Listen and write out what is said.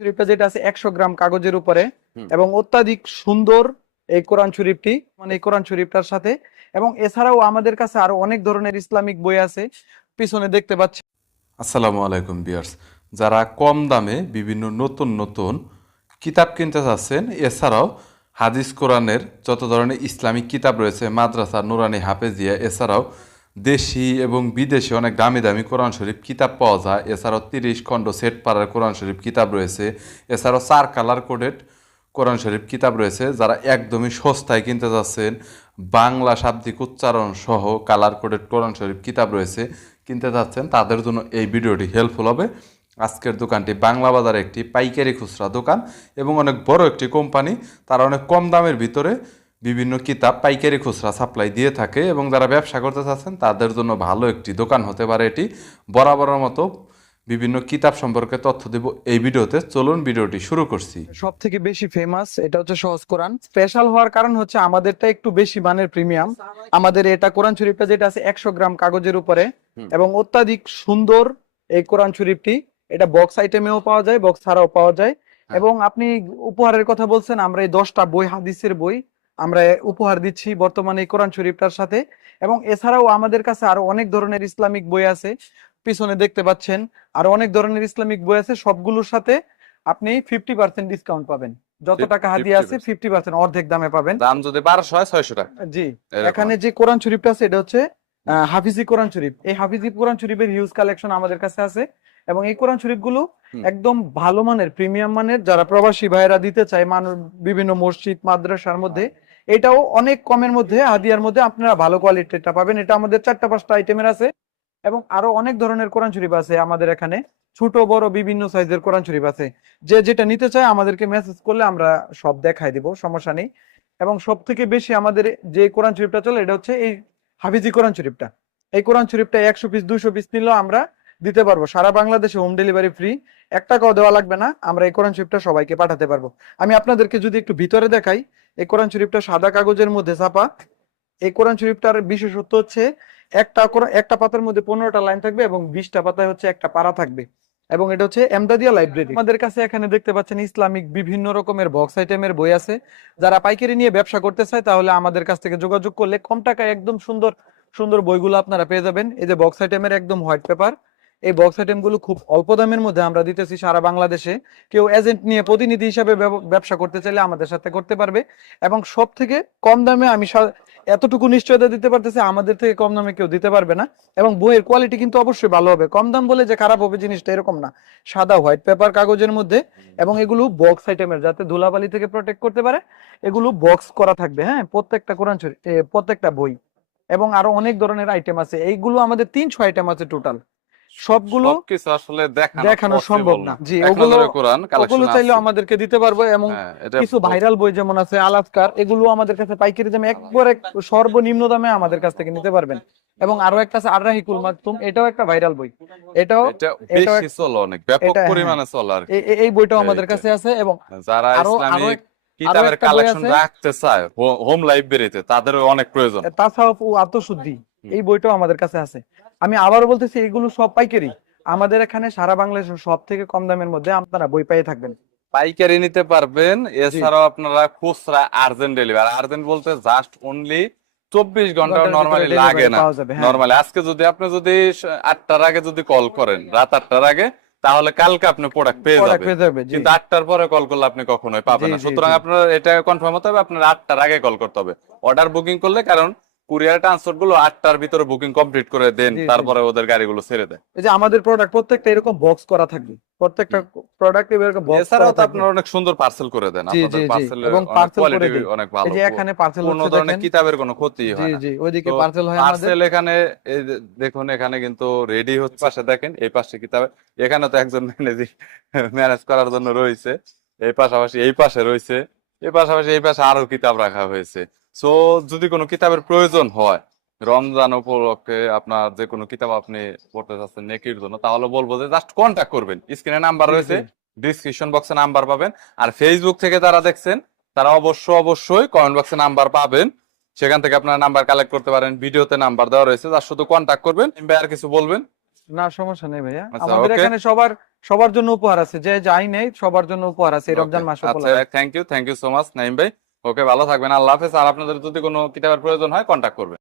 শরীফটা যেটা আছে 100 গ্রাম কাগজের উপরে হুম। এবং অত্যাধিক সুন্দর এই কোরআন শরীফটি, মানে এই কোরআন শরীফটার সাথে। এবং এছাড়াও আমাদের কাছে আরো অনেক ধরনের ইসলামিক বই আছে, পিছনে দেখতে পাচ্ছি। আসসালামু আলাইকুম ভিউয়ার্স, যারা কম দামে বিভিন্ন নতুন নতুন কিতাব কিনতে চাচ্ছেন, এছাড়াও হাদিস কোরআনের যত ধরনের ইসলামিক কিতাব রয়েছে, মাদ্রাসা, নুরানি, হাফেজিয়া, এছাড়াও দেশি এবং বিদেশি অনেক দামি দামি কোরআন শরীফ কিতাব পাওয়া যায়। এছাড়াও 30 খণ্ড সেট পাড়ার কোরআন শরীফ কিতাব রয়েছে। এছাড়াও 4 কালার কোডেড কোরআন শরীফ কিতাব রয়েছে। যারা একদমই সস্তায় কিনতে যাচ্ছেন, বাংলা শাব্দিক উচ্চারণ সহ কালার কোডেড কোরআন শরীফ কিতাব রয়েছে, কিনতে যাচ্ছেন, তাদের জন্য এই ভিডিওটি হেল্পফুল হবে। আজকের দোকানটি বাংলা বাজারে একটি পাইকারি খুচরা দোকান এবং অনেক বড় একটি কোম্পানি। তারা অনেক কম দামের ভিতরে বিভিন্ন কিতাব পাইকারি খুচরা সাপ্লাই দিয়ে থাকে এবং যারা ব্যবসা করতে চাচ্ছেন তাদের জন্য ভালো একটি দোকান হতে পারে এটি। বরাবরের মতো বিভিন্ন কিতাব সম্পর্কে তথ্য দেব এই ভিডিওতে। চলুন ভিডিওটি শুরু করছি। সব থেকে বেশি ফেমাস এটা হচ্ছে সহজ কোরআন। স্পেশাল হওয়ার কারণ হচ্ছে আমাদেরটা একটু বেশি মানের প্রিমিয়াম। আমাদের এটা কোরআন শরীফটা যেটা আছে 100 গ্রাম কাগজের উপরে এবং অত্যাধিক সুন্দর এই কোরআন শরীফটি। এটা বক্স আইটেমেও পাওয়া যায়, বক্স ছাড়াও পাওয়া যায়। এবং আপনি উপহারের কথা বলছেন, আমরা এই 10টা বই, হাদিসের বই আমরা উপহার দিচ্ছি বর্তমানে এই কোরআন শরীফটার সাথে। এবং এছাড়াও আমাদের কাছে আরো অনেক ধরনের ইসলামিক বই আছে, পিছনে দেখতে পাচ্ছেন আরো অনেক ধরনের ইসলামিক বই আছে। সবগুলোর সাথে আপনি 50% ডিসকাউন্ট পাবেন। যত টাকা হাদিয়া আছে 50% অর্ধেক দামে পাবেন। দাম যদি 1200 হয় 600 টাকা। জি, এরকম। এখানে যে কোরআন শরীফটা আছে এটা হচ্ছে হাফিজি কোরআন শরীফ। এই হাফিজি কোরআন শরীফের হিউজ কালেকশন আমাদের কাছে আছে এবং এই কোরআন শরীফগুলো একদম ভালো মানের, প্রিমিয়াম মানের। যারা প্রবাসী ভাইয়েরা দিতে চায় মানুষ বিভিন্ন মসজিদ মাদ্রাসার মধ্যে, এটাও অনেক কমের মধ্যে হাদিয়ার মধ্যে আপনারা ভালো কোয়ালিটিটা পাবেন। এটা আমাদের 4টা-5টা আইটেমের আছে এবং আরো অনেক ধরনের কোরআন শরীফ আছে আমাদের এখানে। ছোট বড় বিভিন্ন সাইজের কোরআন শরীফ আছে। যে যেটা নিতে চায় আমাদেরকে মেসেজ করলে আমরা সব দেখাই দিব, সমস্যা নেই। এবং সব থেকে বেশি আমাদের যে কোরআন শরীফটা চলে এটা হচ্ছে এই হাফিজি কোরআন শরীফটা। এই কোরআন শরীফটা 100 পিস 200 পিস নিলেও আমরা দিতে পারবো। সারা বাংলাদেশে হোম ডেলিভারি ফ্রি, 1 টাকাও দেওয়া লাগবে না। আমরা এই কোরআন শরীফটা সবাইকে পাঠাতে পারবো। আমি আপনাদেরকে যদি একটু ভিতরে দেখাই, এই কোরআন শরীফটা সাদা কাগজের মধ্যে ছাপা। এই কোরআন শরীফটার বিশেষত্ব হচ্ছে একটা পাতার মধ্যে 15টা লাইন থাকবে এবং 20টা পাতায় হচ্ছে একটা পারা থাকবে। এবং এটা হচ্ছে এমদাদিয়া লাইব্রেরি। আমাদের কাছে এখানে দেখতে পাচ্ছেন ইসলামিক বিভিন্ন রকমের বক্স আইটেমের বই আছে। যারা পাইকারি নিয়ে ব্যবসা করতে চায় তাহলে আমাদের কাছ থেকে যোগাযোগ করলে কম টাকায় একদম সুন্দর সুন্দর বইগুলো আপনারা পেয়ে যাবেন। এই যে বক্স আইটেমের একদম হোয়াইট পেপার, এই বক্স আইটেম গুলো খুব অল্প দামের মধ্যে আমরা দিতেছি সারা বাংলাদেশে। কেউ এজেন্ট নিয়ে প্রতিনিধি হিসাবে ব্যবসা করতে চাইলে আমাদের সাথে করতে পারবে। এবং সব থেকে কম দামে আমি এতটুকু নিশ্চয়তা দিতে পারতেছি, আমাদের থেকে কম দামে কেউ দিতে পারবে না। এবং বইয়ের কোয়ালিটি কিন্তু অবশ্যই ভালো হবে। কম দাম বলে যে খারাপ হবে জিনিসটা এরকম না। সাদা হোয়াইট পেপার কাগজের মধ্যে এবং এগুলো বক্স আইটেমের, যাতে ধুলাবালি থেকে প্রোটেক্ট করতে পারে। এগুলো বক্স করা থাকবে, হ্যাঁ, প্রত্যেকটা কোরআন শরীফ, প্রত্যেকটা বই। এবং আরো অনেক ধরনের আইটেম আছে। এইগুলো আমাদের 300 আইটেম আছে টোটাল। সবগুলো সবকিছু আসলে দেখানো সম্ভব না। জি, ওগুলো চাইলে আমাদেরকে দিতে পারবো। এবং কিছু ভাইরাল বই যেমন আছে আলাস্কার, এগুলো আমাদের কাছে পাইকারি দামে একবারে সর্বনিম্ন দামে আমাদের কাছ থেকে নিতে পারবেন। এবং আরো একটা আছে আর-রাহিকুল মাকতুম, এটাও একটা ভাইরাল বই। এটাও বেশি চলে, অনেক ব্যাপক পরিমাণে চলে আর কি। এই বইটাও আমাদের কাছে আছে। এবং যারা ইসলামিক কিতাবের কালেকশন রাখতে চায় হোম লাইব্রেরিতে, তাদের অনেক প্রয়োজন। তাছাড়াও আত্মশুদ্ধি, এই বইটাও আমাদের কাছে আছে। আমি আবারও বলতেছি, এগুলো সব পাইকারি। আমাদের এখানে সারা বাংলাদেশের সব থেকে কম দামের মধ্যে আপনারা বই পেয়ে থাকবেন। পাইকারি নিতে পারবেন। এছাড়াও আপনারা খুচরা আর্জেন্ট ডেলিভারি, আর্জেন্ট বলতে জাস্ট অনলি 24 ঘন্টা নরমালি লাগে না। নরমালি আজকে যদি আপনি 8টার আগে যদি কল করেন, রাত 8টার আগে, তাহলে কালকে আপনি প্রোডাক্ট পেয়ে যাবেন। কিন্তু 8টার পরে কল করলে আপনি কখনোই পাবেন না। সুতরাং আপনার এটা কনফার্ম হতে হবে, আপনার 8টার আগে কল করতে হবে অর্ডার বুকিং করলে। কারণ কুরিয়ার ট্রান্সপোর্ট গুলো 8টার ভিতরে বুকিং কমপ্লিট করে দেন, তারপরে ওদের গাড়িগুলো ছেড়ে দেয়। এই যে আমাদের প্রোডাক্ট প্রত্যেকটা এরকম বক্স করা থাকবে, প্রত্যেকটা প্রোডাক্ট এরকম বক্স করা এছাড়াও তো থাকবে। আপনারা অনেক সুন্দর পার্সেল করে দেন। আপনাদের পার্সেলের কোয়ালিটি অনেক ভালো। এই যে এখানে পার্সেল কোনো ধরনের কিতাবের কোনো ক্ষতি হয় না। জি, ওইদিকে পার্সেল হয় আমাদের। পার্সেল এখানে এই যে দেখুন, এখানে কিন্তু রেডি হচ্ছে। পাশে দেখেন, এই পাশে কিতাবে, এখানে তো একজন ম্যানেজ করার জন্য রয়েছে। এই পাশাপাশি এই পাশে রয়েছে, এই পাশাপাশি এই পাশে আরো কিতাব রাখা হয়েছে। সো যদি কোনো কিতাবের প্রয়োজন হয় রমজান উপলক্ষে, আপনার যে কোনো কিতাব আপনি পড়তে চাচ্ছেন নেকির জন্য, তাহলে বলবো যে জাস্ট কন্ট্যাক্ট করবেন। স্ক্রিনে নাম্বার রয়েছে, ডিসক্রিপশন বক্সে নাম্বার পাবেন। আর ফেসবুক থেকে যারা দেখছেন তারা অবশ্যই কমেন্ট বক্সে নাম্বার পাবেন, সেখান থেকে আপনারা নাম্বার কালেক্ট করতে পারেন। ভিডিওতে নাম্বার দেওয়া রয়েছে, যার শুধু কন্ট্যাক্ট করবেন। আর কিছু বলবেন? না সমস্যা নেই ভাইয়া, আচ্ছা, আমাদের okay. এখানে সবার জন্য উপহার আছে, যে যাই নেই সবার জন্য উপহার আছে এই রমজান মাস আচ্ছা, উপলক্ষে। Thank you so much Naim ভাই। ওকে, ভালো থাকবেন, আল্লাহ হাফেজ। আর আপনাদের যদি কোনো কিতাবের প্রয়োজন হয় কন্ট্যাক্ট করবেন।